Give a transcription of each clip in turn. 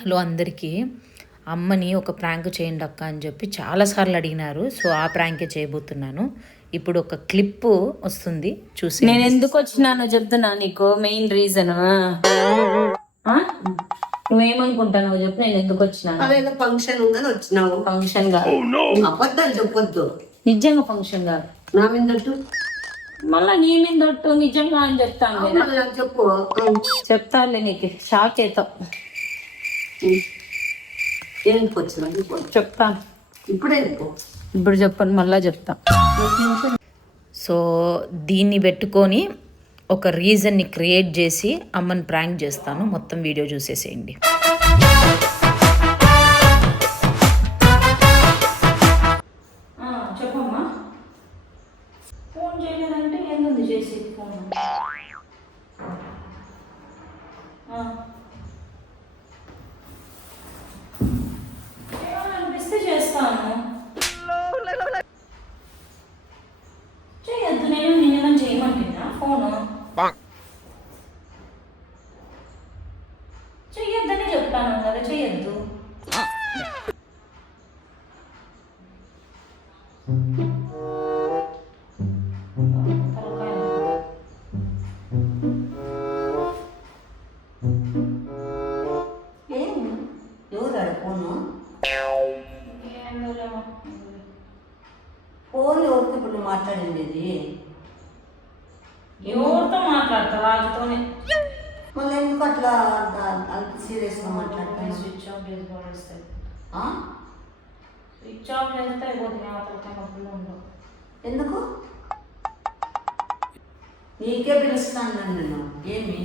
Hello అందరికీ. అమ్మని ఒక ప్రాంక్ చేయండి అక్క అని చెప్పి చాలాసార్లు అడిగినారు. సో ఆ ప్రాంకే చేయబోతున్నాను. ఇప్పుడు ఒక క్లిప్ వస్తుంది చూసి. నేను ఎందుకు వచ్చినానో చెప్తున్నా నీకు మెయిన్ రీజన్. నువ్వేమనుకుంటావు చెప్పు, నేను ఎందుకు వచ్చినాను? అదేదో ఫంక్షన్ ఉందని వచ్చినావు. ఫంక్షన్ కాదు, అబద్ధాలు చెప్పొద్దు. నిజంగా ఫంక్షన్ కాదు. నా మీద మళ్ళా నీ మీద ఒట్టు నిజంగా అని చెప్తాను. చెప్పు. చెప్తానులే, నీకు షాక్ అవుతావు. ఎందుకు వచ్చినా చెప్తాను. ఇప్పుడే ఇప్పుడు చెప్పను, మళ్ళా చెప్తా. సో దీన్ని పెట్టుకొని ఒక రీజన్ని క్రియేట్ చేసి అమ్మని ప్రాంక్ చేస్తాను. మొత్తం వీడియో చూసేసేయండి. చెప్పమ్మా. ఫోన్ చేయలేదంటే ఏంది చేసి ఫోన్? అనిపిస్తే చేస్తాను. చేయొద్దు, నేను నిన్నేమని చేయమంటున్నా? ఫోను చెయ్యొద్దని చెప్తాను కదా, చెయ్యొద్దు. ఎవరు ఫోను? ఫోన్ ఎవరికి ఇప్పుడు మాట్లాడింది? ఎవరితో మాట్లాడతా? రాజుతోనే. మళ్ళీ ఎందుకు అట్లా అంత సీరియస్గా మాట్లాడతాను? స్విచ్ ఆఫ్ చేసి పడేస్తాయి. స్విచ్ ఆఫ్ చేస్తే అయిపోతుంది. అవతల ఉండవు. ఎందుకు? నీకే పిలుస్తాను నేను. ఏమి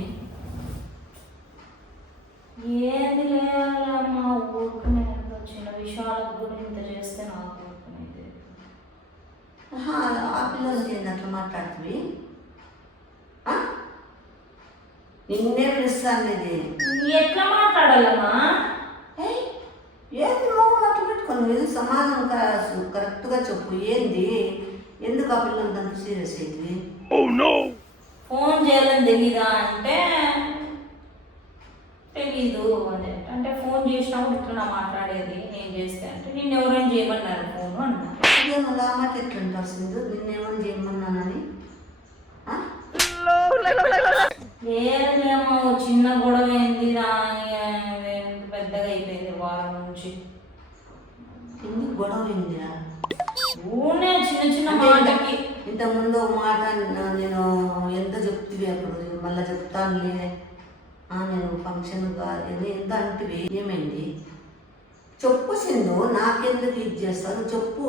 ఏది లేదమ్మా, ఊరుకునే చిన్న విషయాలకు కూడా ఇంత చేస్తే నాకు ఊరుకునేది. ఆ పిల్లలకి ఏంది అట్లా మాట్లాడుతుంది? నిన్నే పిలుస్తాను. ఇది ఎట్లా మాట్లాడాలమ్మా? ఏంది లోపల అట్లా పెట్టుకోను? ఇది సమాధానం కరెక్ట్గా చెప్పు. ఏంది? ఎందుకు ఆ పిల్లలకి అంత సీరియస్ అయింది? ఫోన్ చేయాలని తెలీదా అంటే తెలీదు అదే. అంటే ఫోన్ చేసినప్పుడు ఇట్లా మాట్లాడేది నేను చేస్తే అంటే నిన్ను ఎవరైనా చేయమన్నారు ఫోన్ అన్నా. మళ్ళీ ఆ మాట ఎట్లుంటారు సింధు? నిన్నేమని చేయమన్నానని? ఏమో చిన్న గొడవ ఏంది పెద్దగా అయిపోయింది వారం నుంచి. ఎందుకు గొడవ అయిందిరా? ఊనే చిన్న చిన్న మాటకి. ఇంతకుముందు మాట నేను ఎంత చెప్తివి అప్పుడు, మళ్ళీ చెప్తానులే నేను ఫంక్షన్ కాదు ఎంత అంటివి. ఏమైంది చెప్పు సింధు. నాకెందుకు ఇది చేస్తాను చెప్పు.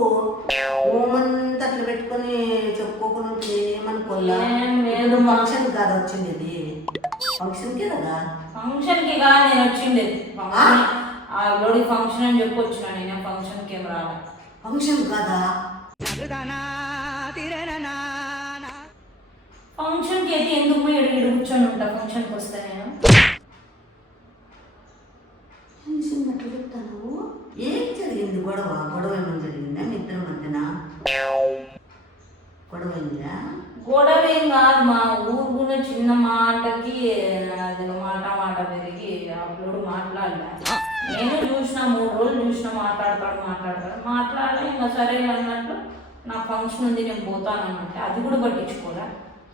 ఓమంతా అట్లా పెట్టుకొని చెప్పుకోకుండా నేనేమనుకోలే. ఫంక్షన్ కాదు వచ్చింది, ఇది ఫంక్షన్కే కదా. ఫంక్షన్కి కాదు నేను వచ్చిండేది. ఆ లోడి ఫంక్షన్ అని చెప్పి వచ్చినా. నేను ఫంక్షన్కి ఏం రాలే. ఫంక్షన్ కాదా? ఫంక్షన్కి అయితే ఎందుకు ఎడుగు కూర్చొని ఉంటా? ఫంక్షన్కి వస్తే నేను అట్లా చెప్తాను. ఏం జరిగింది? గొడవ ఏమైనా జరిగిందా మీ ఇద్దరి మధ్యన? గొడవ అయిందా? గొడవ ఏం కాదు. మా ఊరుకున్న చిన్న మాటకి అది మాట పెరిగి అప్పుడు మాట్లాడలే. నేను చూసిన 3 రోజులు చూసిన మాట్లాడతాడు ఇంకా సరే అన్నట్లు నా ఫంక్షన్ ఉంది నేను పోతాను అన్నట్టు. అది కూడా పట్టించుకోలే.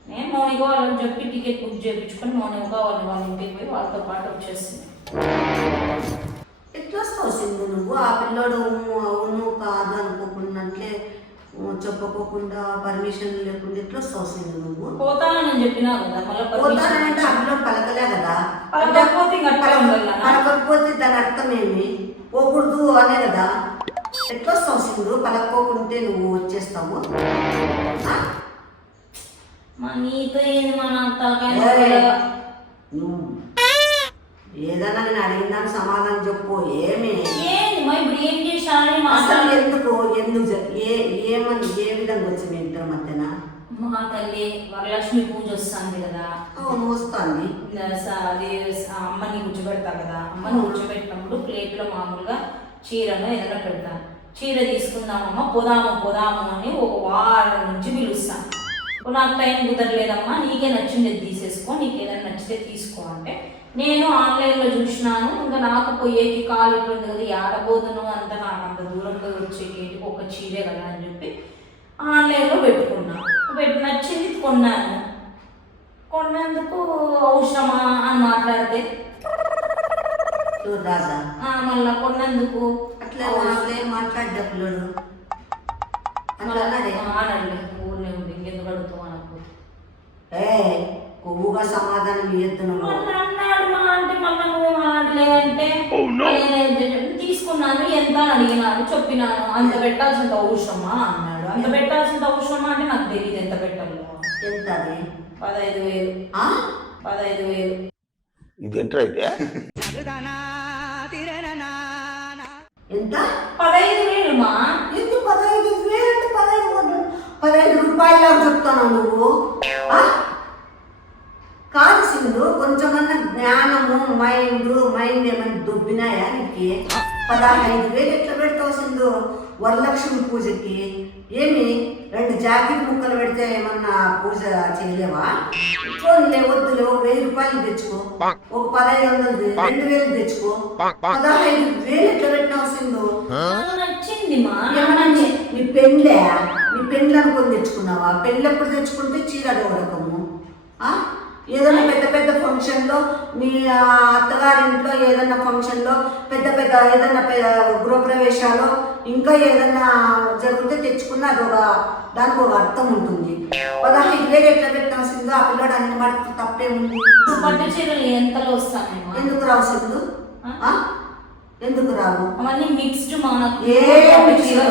నేను మౌనిక వాళ్ళని చెప్పి టికెట్ బుక్ చేయించుకొని మౌనిక వాళ్ళ ఇంటికి పోయి వాళ్ళతో పాటు వచ్చేసింది. ఎట్లా వస్తావు సింధు నువ్వు? ఆ పిల్లోడు అవును కాదు అనుకోకున్నట్లే చెప్పుకోకుండా పర్మిషన్ లేకుండా ఎట్లా వస్తావు సింధు నువ్వు? పోతానని చెప్పినా కదా. మళ్ళీ పోతానంటే ఆ పిల్లోడు పలకలే కదా. పలకపోతే దాని అర్థం ఏమి? పోకూడదు అనే కదా. ఎట్లా వస్తావు సింధు? పలకపోకుంటే నువ్వు వచ్చేస్తావు. నీతో ఏంది మా నువ్వు ఏదైనా నేను అడిగినాను సమాధానం చెప్పు. ఏమి ఇప్పుడు ఏం చేశాను? అసలు ఎందుకు ఏమని ఏ విధంగా వచ్చింది ఇంటర్ మధ్యన? మా తల్లి వరలక్ష్మి పూజ వస్తుంది కదా. అవును వస్తుంది. అది అమ్మని కూర్చోబెడతా కదా. అమ్మని కూర్చోబెట్టినప్పుడు ప్లేట్లో మామూలుగా చీరను ఏదైనా పెడతాను. చీర తీసుకుందామమ్మా పోదాము అని ఒక వారం నుంచి పిలుస్తాను. నాకు టైం కుదరలేదమ్మా, నీకే నచ్చింది తీసేసుకో, నీకు ఏదైనా నచ్చితే తీసుకో అంటే నేను ఆన్లైన్లో చూసినాను. ఇంకా నాకు పోయేకి కాలు ఇట్లుంది కదా, ఆడబోదును అంత నాకు అంత దూరంలో వచ్చేకి ఒక చీరే కదా అని చెప్పి ఆన్లైన్లో పెట్టుకున్నాను. నచ్చింది కొన్నాను. కొన్నందుకు అవసరమా అని మాట్లాడితే రాజా మళ్ళా కొన్నందుకు అట్లా మాట్లాడ్డా పిల్లడు ఆనండి ఊరినే ఉంది, ఇంకెందుకు అడుగుతావు అనకు. కొవ్వుగా సమాధానం ఇయ్యద్దు. అన్నాడు మా అంటే మళ్ళీ నువ్వు మాట్లే అంటే తీసుకున్నాను, ఎంత అని అడిగినాను, చెప్పినాను. అంత పెట్టాల్సినంత అవసరమా అన్నాడు. అంత పెట్టాల్సినంత అవసరమా అంటే నాకు తెలియదు ఎంత పెట్టాలో. ఎంత అది? 15,000. 15,000. ఇదేంట్రా అయితే? ఎంత? 15,000 మా. ఎందుకు 15,000 అంటే 15 రూపాయలు చెప్తాను నువ్వు. కాదు సింధు, కొంచెమన్నా జ్ఞానము మైండ్ ఏమైనా దుబ్బినాయా నీకు? 15,000 ఎట్లా పెడతావు సింధు వరలక్ష్మి పూజకి? ఏమి 2 జాకెట్ ముక్కలు పెడితే ఏమన్నా పూజ చేయలేవా? వద్దులే 1,000 రూపాయలు తెచ్చుకో, ఒక 1,500 2,000 తెచ్చుకో. 15,000 ఎట్లా పెట్టినావు సింధు? నచ్చింది మా. నీ పెళ్ళే, నీ పెళ్ళి అనుకొని తెచ్చుకున్నావా? పెళ్ళి ఎప్పుడు తెచ్చుకుంటే చీర అడగ రకము. ఏదైనా పెద్ద ఫంక్షన్లో మీ అత్తగారింట్లో ఏదైనా ఫంక్షన్లో పెద్ద ఏదైనా గృహప్రవేశాలు ఇంకా ఏదైనా జరిగితే తెచ్చుకున్న దానికి ఒక అర్థం ఉంటుంది. 15,000 ఎట్లా పెట్టాం సింధు? ఆ పిల్లడు అన్ని మాట తప్పేముంది? పట్టు చీరలు ఎంతలో వస్తాను? ఎందుకు రావు సింధు? ఎందుకు రావు? అవన్నీ మిక్స్డ్ మా. చీర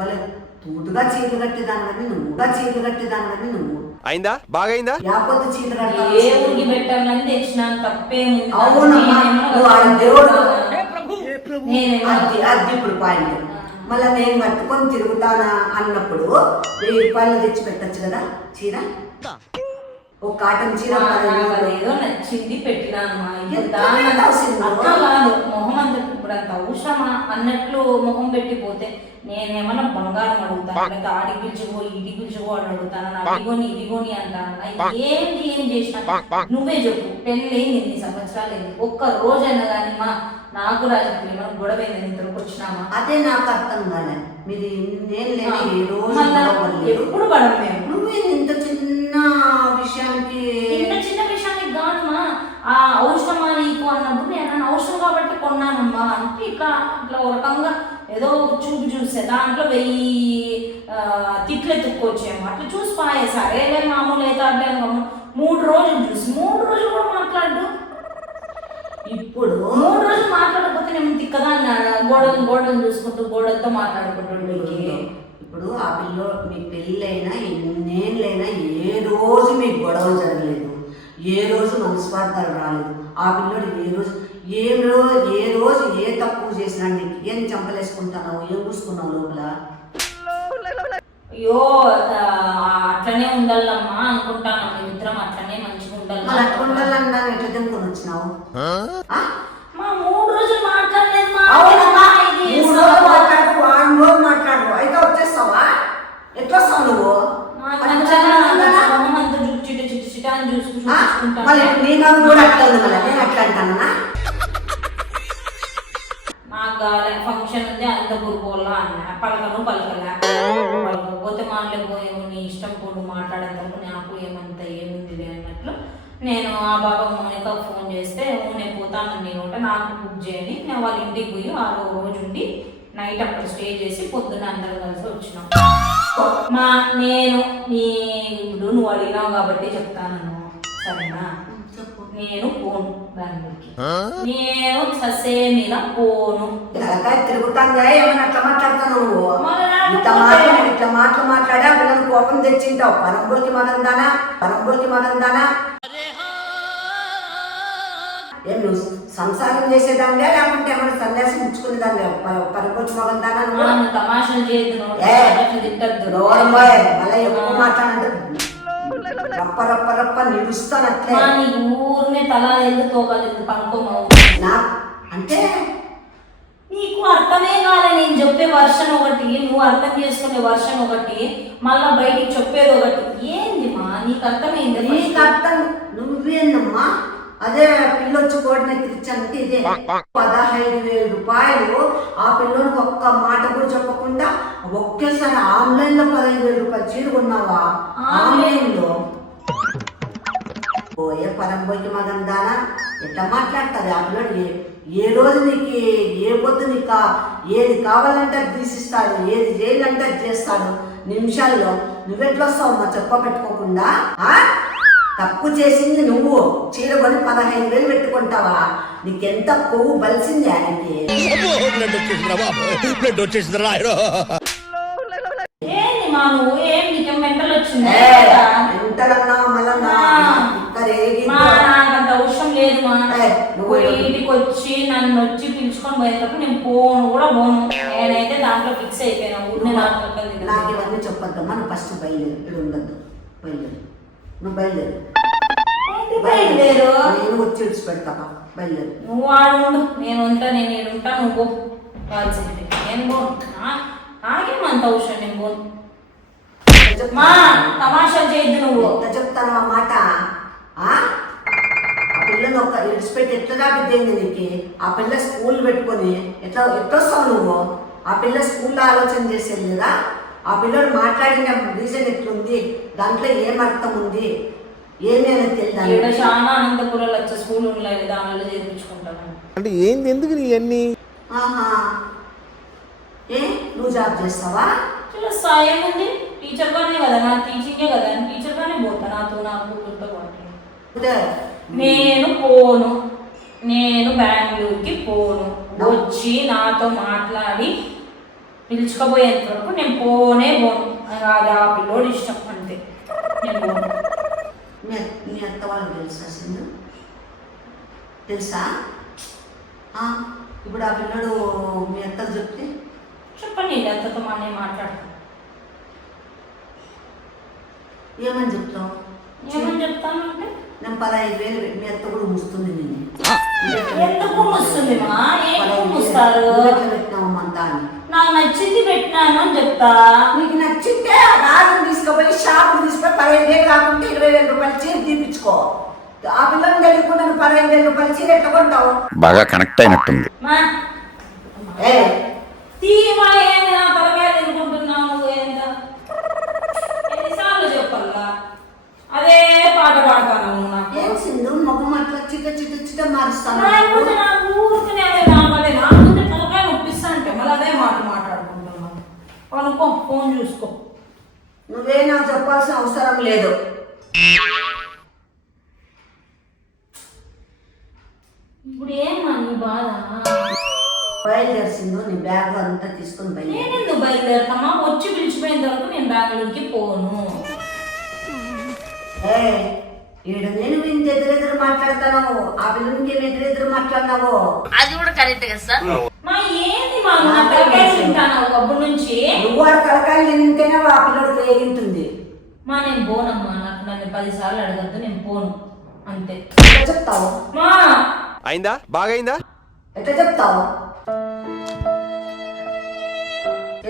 భలే తూటుగా చీరలు కట్టేదానివన్నీ నువ్వు. అయిందా? బాగైందా? లేకపోతే చీర ఏ ఊరికి పెట్టాలని తెచ్చినాను, తప్పేముంది? అవునమ్మా, నువ్వు ఆ దేవుడు అది ఇప్పుడు పాయింట్. మళ్ళీ నేను కట్టుకొని తిరుగుతానా అన్నప్పుడు 1,000 రూపాయలు తెచ్చి పెట్టచ్చు కదా చీర. ఒక కాటన్ చీర ఏదో నచ్చింది పెట్టినాను. అట్లా కాదు, మొహం అంత ఇప్పుడు అంత అవసరమా అన్నట్లు మొహం పెట్టిపోతే నేనేమన్నా బంగారం అడుగుతాను, లేదా ఆడికి పిలిచిపో ఇడికి పిలిచిపో అని అడుగుతాను, ఇదిగోని అంటాను. ఏం చేసినా నువ్వే చెప్పు. పెళ్ళి 8 సంవత్సరాలు అయింది, ఒక్క రోజైనా కానీ మా నాకు రాజకీయ ఏమైనా గొడవ అయింది, ఇంతలోకి వచ్చినామా? అదే నాకు అర్థం కాలే. మీరు ఎప్పుడు పడవ మేము. నువ్వే ఇంత చిన్న విషయానికి కాదమ్మా, ఆ అవసరమా నీకు అన్నప్పుడు నేను అవసరం కాబట్టి కొన్నానమ్మా అంటే ఇట్లా ఒక రకంగా ఏదో చూసే దాంట్లో 1000 తిట్లు ఎత్తుక్కొచ్చేమో అట్లా చూసి పాయేసారు. మామూలు అయితే అట్లే 3 రోజులు చూసి 3 రోజులు కూడా మాట్లాడు. ఇప్పుడు 3 రోజులు మాట్లాడకపోతే నేను తిక్కదా అన్నాడు. గోడలు చూసుకుంటూ గోడలతో మాట్లాడుకుంటుండే. ఇప్పుడు ఆ పిల్లోడు మీ పెళ్ళైనా ఎన్నేళ్ళైనా ఏ రోజు మీకు గొడవ జరగలేదు, ఏ రోజు మనస్పార్థాలు రాలేదు. ఆ పిల్లోడు ఏ రోజు ఏ తక్కువ చేసినా నీకు ఏం చంపలేసుకుంటున్నావు, ఏం కూసుకున్నావు లోపల? అయ్యో అట్లనే ఉండాలమ్మా అనుకుంటాను. ఇద్దరం అట్లనే మంచిగా ఉండాలి. అట్లా ఉండాలన్నా ఎట్లా తినుకొని వచ్చినావు? మా 3 రోజులు మాట్లాడలేదు. 3 రోజులు మాట్లాడు, 1 రోజు మాట్లాడు, అయితే వచ్చేస్తావా? ఎట్లా వస్తావు నువ్వు? నేను కూడా అట్లా ఉంది కదా, నేను అట్లా అంటానా? నాకు ఫంక్షన్ ఉంది అనంతపూర్ పోలా అన్న పలకలే పోతే మాట్లాడిపోయేమో నీ ఇష్టం పోడు మాట్లాడేటప్పుడు నాకు ఏముంది అన్నట్లు నేను ఆ బాబా మౌనిక ఫోన్ చేస్తే నేను పోతాను నేను ఉంటే నాకు బుక్ చేయని నేను వాళ్ళ ఇంటికి పోయి 6వ రోజు ఉండి నైట్ అక్కడ స్టే చేసి పొద్దున్న అందరూ కలిసి వచ్చినాం. నేను నువ్వు అడిగినావు కాబట్టి చెప్తాను, సరేనా? నేను పోను బెంగళూరుకి, నేను ససే మీద పోను. తిరుగుతాను ఏమన్నా అట్లా మాట్లాడతాను నువ్వు? ఇట్లా మాట్లాడా పిల్లలు కోపం తెచ్చింటావు. పరంబోకి మగందానా ఏం నువ్వు సంసారం చేసేదానివే లేకుంటే ఏమైనా సన్యాసం ఇచ్చుకునే దానివే? పరంబోకి మగందానా నువ్వు? తమాషాలు చేయొద్దు, మళ్ళీ ఎక్కువ మాట్లాడంటే రప్ప నిలుస్తానట్లే. ఊరినే తలా ఎందుకు తోకలేదు పనుకోమవు అంటే నీకు అర్థమే కాలే. నేను చెప్పే వర్షన్ ఒకటి, నువ్వు అర్థం చేసుకునే వర్షన్ ఒకటి, మళ్ళా బయటికి చెప్పేది ఒకటి. ఏంది మా నీకు అర్థమైంది? నీకు అర్థం నువ్వేందమ్మా? అదే పిల్లొచ్చి కోడినెత్తి ఇచ్చానంటే ఇదే 15,000 రూపాయలు. ఆ పిల్లోనికి ఒక్క మాట కూడా చెప్పకుండా ఒకేసారి ఆన్లైన్ లో 15,000 రూపాయలు చీర కొన్నావా? ఆన్లైన్ లో పోయే పరంపోయి మగందానా ఎట్లా మాట్లాడుతుంది ఆ పిల్లడు? ఏ రోజు నీకు ఏ పొద్దు నీకు ఏది కావాలంటే అది తీసిస్తాడు, ఏది చేయాలంటే అది చేస్తాడు నిమిషాల్లో. నువ్వెట్లా వస్తావు మా చెప్ప పెట్టుకోకుండా? తప్పు చేసింది నువ్వు. చీర కొని 15,000 పెట్టుకుంటావా? నీకెంత కొవ్వు బలిసింది ఆయనకి. ఏంది మా నువ్వు? ఏం నీకేం మెంటల్ వచ్చింది? నాకంత అవసరం లేదు మా. నువ్వు ఇంటికి వచ్చి నన్ను వచ్చి పిలుచుకొని పోయేటప్పుడు నేను పోను కూడా పోను. నేనైతే దాంట్లో ఫిక్స్ అయిపోయినా. ఊరిని నాకు ఇవన్నీ చెప్పొద్దమ్మా. నువ్వు ఫస్ట్ బయలుదేరు. ఇక్కడ ఉండద్దు. బయలుదేరు. నువ్వు బయలుదేరు. నేను వచ్చి విడిచి పెడతావా? బయలుదేరు. నువ్వు ఆడు. నేను ఉంటా. నేను ఏడుంటా. నువ్వు పో. కాల్సింది నేను పోను. నాకేం అంత అవసరం. నేను పోను. మా తమాషా చేయద్దు. నువ్వు ఎంత చెప్తాను ఆ మాట? ఆ పిల్లని ఒక విడిచిపెట్టి ఎట్లా బిడ్డైంది నీకు? ఆ పిల్ల స్కూల్ పెట్టుకొని ఎట్లొస్తావు నువ్వు? ఆ పిల్ల స్కూల్లో ఆలోచన చేసేది కదా? ఆ పిల్లడు మాట్లాడిన రీజన్ ఎట్లుంది? దాంట్లో ఏం అర్థం ఉంది? ఏమి అనేది తెలియదు. చాలా అనంతపురం వచ్చే స్కూల్ ఉన్నాయి కదా, దానిలో చేర్పించుకుంటాను. అంటే ఏంది? ఎందుకు ఇవన్నీ? ఏ నువ్వు జాబ్ చేస్తావా? ఏముంది? టీచర్ గానే కదా, నా టీచింగే కదా. టీచర్ గానే పోతా. నాతో నా కూతురుతో పాటు. నేను పోను. నేను బెంగళూరుకి పోను. వచ్చి నాతో మాట్లాడి పిలుచుకోబోయేంత వరకు నేను పోనే పోను. అది ఆ పిల్లోడు ఇష్టం అంతే. నేను పోను. మీ అత్త వాళ్ళకి తెలుసా సింధు? తెలుసా? ఇప్పుడు ఆ పిల్లడు మీ అత్తకు చెప్తే చెప్పండి. అత్తతో మా నేను మాట్లాడతాను. ఏమని చెప్తావు? ఏమని చెప్తాను అంటే నేను 15,000 మీ అత్త కూడా ముస్తుంది. నేను ఎందుకు ముస్తుంది మా? ఏం ముస్తారు? పెట్టినావు అంతా అని నాకు నచ్చింది పెట్టినాను అని చెప్తా. నీకు నచ్చింటే రాజు తీసుకుపోయి షాపు తీసుకొని 15,000 కాకుండా 20,000 రూపాయలు చీర తీపించుకో. ఆ పిల్లల్ని తెలియకుండా 15,000 రూపాయలు చీర ఎట్లా కొంటావు? బాగా కనెక్ట్ అయినట్టుంది. తీమా ఏంది? నా తలకాయలు ఎన్నుకుంటున్నావు నువ్వు? ఎంత ఎన్నిసార్లు చెప్పల్లా? అదే పాట పాడతాను. ఏం సింధు మొగం అట్లా చిట్ట చిట్ట చిట్ట మారుస్తాను. తలకాయ నొప్పిస్తా అంటే మళ్ళీ అదే మాట మాట్లాడుకుంటున్నాను. అనుకో, ఫోన్ చూసుకో. నువ్వే నాకు చెప్పాల్సిన అవసరం లేదు. ఇప్పుడు ఏమా నీ బాధ? బయలుదేరిసిందో నీ బ్యాగ్ అంతా తీసుకొని నేనెందుకు బయలుదేరుతామా? వచ్చి పిలిచిపోయిన తర్వాత నేను బెంగళూరుకి పోను. ఈడు నేను ఇంత ఎదురెదురు మాట్లాడతాను. ఆ పిల్లలకి ఏమి ఎదురెదురు మాట్లాడినావు? అది కూడా కరెక్ట్ కదా సార్. మా ఏంది మా తలకాయ తింటాను అప్పటి నుంచి. నువ్వు ఆ తలకాయలు తింటేనే ఆ పిల్లడికి వేగింటుంది. మా నేను పోనమ్మా. నాకు నన్ను 10 సార్లు అడగద్దు. నేను పోను అంతే. ఎట్లా చెప్తావు? మా అయిందా? బాగైందా? ఎట్లా చెప్తావు?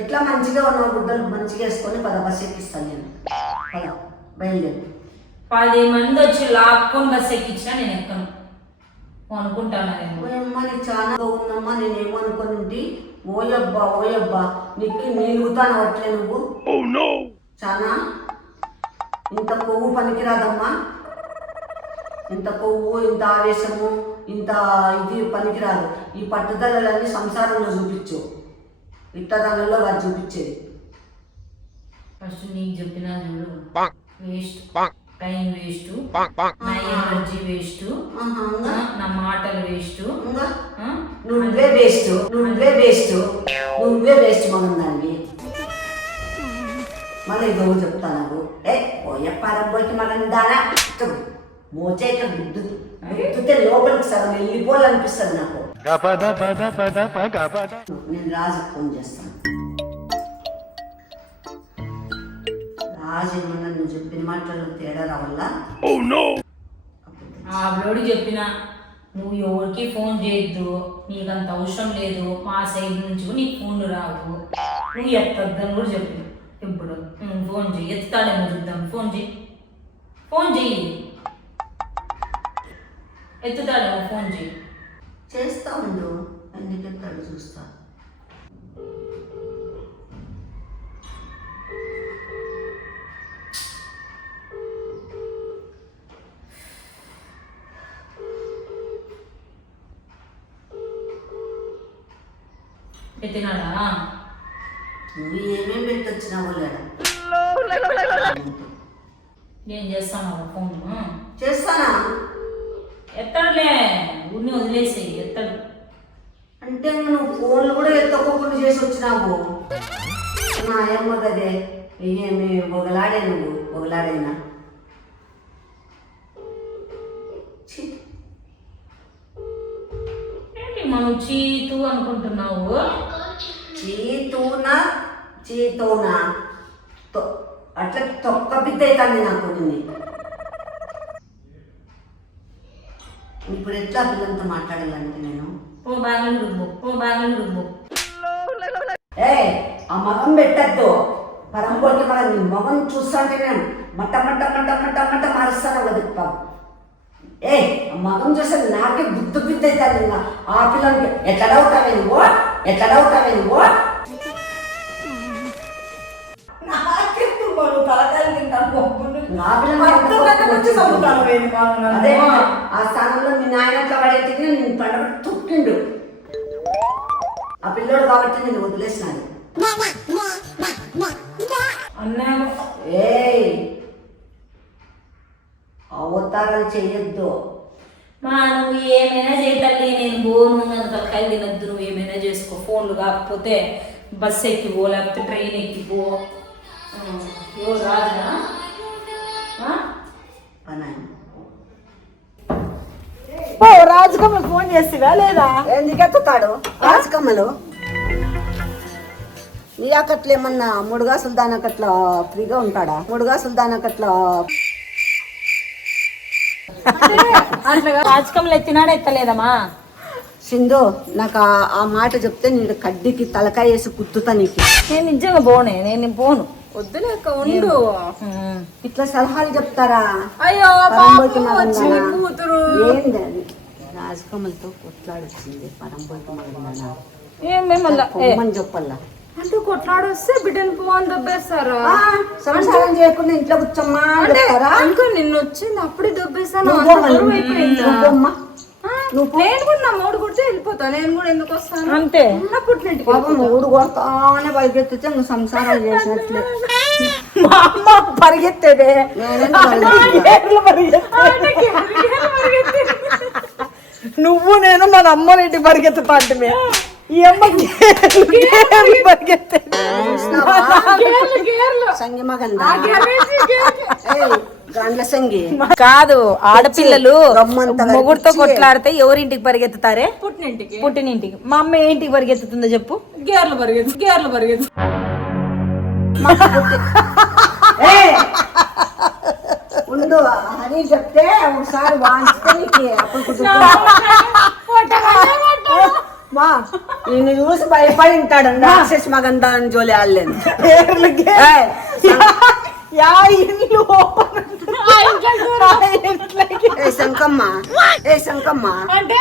ఎట్లా మంచిగా ఉన్నావు? గుడ్డలు మంచిగా వేసుకొని బస్ ఎక్కిస్తాను నేను. బయలుదేరు. 10 మంది వచ్చి లాక్కొని బస్ ఎక్కించినా నేను ఎక్కను అనుకుంటాను. నీకు చాలా ఉందమ్మా. నేనేమో అనుకోని ఓయబ్బా ఓయబ్బా నీకు నీలుగుతాను అట్లే నువ్వు. చాలా ఇంత కొవ్వు పనికిరాదమ్మా. ఇంత కొవ్వు, ఇంత ఆవేశము, ఇంత ఇది పనికిరాదు. ఈ పట్టుదలన్నీ సంసారంలో చూపించు. ఇట్టదానిలో వారు చూపించేది. ఫస్ట్ నీకు చెప్పినా చూడు. వేస్ట్. Time waste. నా ఎనర్జీ వేస్ట్. నా మాటలు వేస్ట్. నువ్వే వేస్ట్. నువ్వే వేస్ట్. నువ్వే వేస్ట్ మనం దాన్ని. మళ్ళీ ఇదో చెప్తాను. పోయప్పారం పోయి మళ్ళీ దానా మోచే గుద్దుతే లోపలికి సగం వెళ్ళిపోవాలనిపిస్తుంది నాకు. నేను రాజుకు ఫోన్ చేస్తాను. రాజు ఏమన్నా నువ్వు చెప్పిన మాటలు తేడా రావాలా? ఆ బ్లోడి చెప్పిన నువ్వు ఎవరికి ఫోన్ చేయొద్దు. నీకు అంత అవసరం లేదు. మా సైడ్ నుంచి నీకు ఫోన్లు రావు. నువ్వు ఎత్తద్దని కూడా చెప్పిన. ఇప్పుడు ఫోన్ చెయ్యి. ఎత్తుతాడేమో చూద్దాం. ఫోన్ చెయ్యి. ఫోన్ చెయ్యి. ఎత్తుతాడు ఫోన్ చేయి. చేస్తా ఉండు, ఎందుకు ఎత్తాడు చూస్తా. ఎత్తినాడా? నువ్వు ఏమేమి పెట్టొచ్చినావు లేడా? ఏం చేస్తాను ఫోన్ చేస్తానా? ఎత్తాడులే, ఊరిని వదిలేసేయి, ఎత్తాడు. అంటే నువ్వు ఫోన్లు కూడా ఎత్తకోకుండా చేసి వచ్చినావు. నా అమ్మ కదే ఏమి ఒకలాడే, నువ్వు ఒకలాడైనా ఏంటి మనం చీతు అనుకుంటున్నావు? చీతోనా అట్లా తొక్క బిద్ద అవుతుంది నాకు. నిన్ను ఇప్పుడు ఎట్లా పిల్లలతో మాట్లాడాలంటే నేను ఓ బెంగళూరు ఆ మగం పెట్టద్దు. పరంపోటి మన నీ మగం చూస్తుంటే నేను మట్ట మట్ట మట్ట మట్ట మట్ట మారుస్తాను కదా. ఆ మగం చూస్తే నాకే బుద్ధి బుద్ధి అవుతుంది. ఇంకా ఆ పిల్లలకి ఎట్లడవుతావే నువ్వు, ఎట్లడవుతావే నువ్వు. అదే ఆ స్థానంలో మీ నాయన అట్లా పడేది నేను పండగ తొక్కిండు. ఆ పిల్లోడు కాబట్టి నేను వదిలేసినాను. అవతారాలు చేయొద్దు. నువ్వు ఏమైనా చేయతల్లి, నేను పోను. తలకాయలు తినద్దు, నువ్వు ఏమైనా చేసుకో. ఫోన్లు కాకపోతే బస్ ఎక్కిపో, లేకపోతే ట్రైన్ ఎక్కిపో. ఎవరు రాజా? రాజకమ్మలు ఫోన్ చేసివా లేదా? ఎందుకు ఎత్తుతాడు రాజకమ్మలు? ఈ అక్కట్లు ఏమన్నా ముడుగాసులు దానకట్లా ఫ్రీగా ఉంటాడా? ముడుగాసులు దానకట్లా రాజకమ్మలు ఎత్తినాడా ఎత్తలేదమ్మా? సింధు, నాకు ఆ మాట చెప్తే నేను కడ్డీకి తలకాయ వేసి కుత్తుతా నీకు. నేను నిజంగా పోనే, నేను పోను. వద్దులేక ఉండు. ఇట్లా సలహాలు చెప్తారా? అయ్యో కూతురు ఏంది అది? రాజకమ్మలతో కొట్లాడొచ్చింది పరంపోటి మగందనా ఏమేమని చెప్పల్లా. అంటే కొట్లాడొస్తే బిడ్డను పోని దొబ్బేస్తారా? సంసారం చేయకుండా ఇంట్లో కూర్చోమ్మా అనుకో. నిన్ను వచ్చింది అప్పుడే దొబ్బేస్తాను. నేను కూడా నా మూడు కొడితే వెళ్ళిపోతా. నేను కూడా ఎందుకు వస్తాను అంతే. నా పుట్టినట్టు మూడు కొడతానే పరిగెత్తితే నువ్వు సంసారాలు చేసినట్లే. మా అమ్మ పరిగెత్తేదే. నువ్వు నేను మన అమ్మనేంటి పరిగెత్తుతా అంటే ఈ అమ్మ పరిగెత్తే కాదు. ఆడపిల్లలు మొగుడుతో కొట్లాడితే ఎవరింటికి పరిగెత్తుతారే? పుట్టినింటికి. మా అమ్మ ఏంటికి పరిగెత్తుతుందో చెప్పు. గేర్లు పరిగెత్తు ఉండు అని చెప్తే ఒకసారి వాంచితే అప్పుడు మా నిన్ను చూసి భయపడి ఉంటాడు. రాక్షస్ మగంతా అని జోలి ఆడలేదు. శంకమ్మ అంటే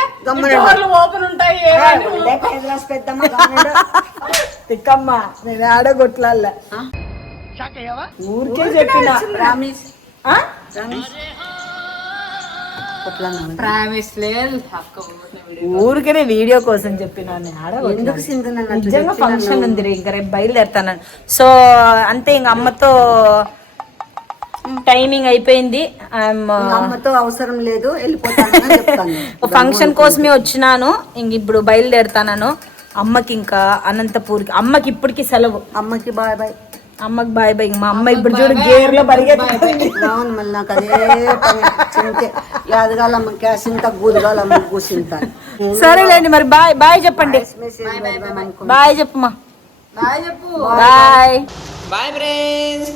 ఓపెన్ ఉంటాయి. పెద్దమ్మ తిక్కమ్మ నేను ఆడగొట్లాల ఊరికే చెప్పిన ఊరికే వీడియో కోసం చెప్పిన. నిజంగా ఫంక్షన్ ఉంది, ఇంకా రేపు బయలుదేరుతాను. సో అంతే, ఇంక అమ్మతో టైమింగ్ అయిపోయింది. అమ్మతో అవసరం లేదు, వెళ్ళిపోతాను. ఫంక్షన్ కోసమే వచ్చినాను, ఇంక ఇప్పుడు బయలుదేరుతాను. అమ్మకి ఇంకా అనంతపూర్కి. అమ్మకి ఇప్పటికి సెలవు. అమ్మకి బాయ్ బాయ్. అమ్మకి బాయ్ బాయ్. మా అమ్మ ఇప్పుడు చూడు గేర్లో పరిగెత్తుతుంది. అవును, మళ్ళీ నాకు అదే పని. చింతే యాదగాలమ్మ క్యాసింత గూదగాలమ్మ కూసింత. సరేలేండి, మరి బాయ్ బాయ్ చెప్పండి. బాయ్ చెప్పమ్మా. బాయ్ చెప్పు. Bye bye friends.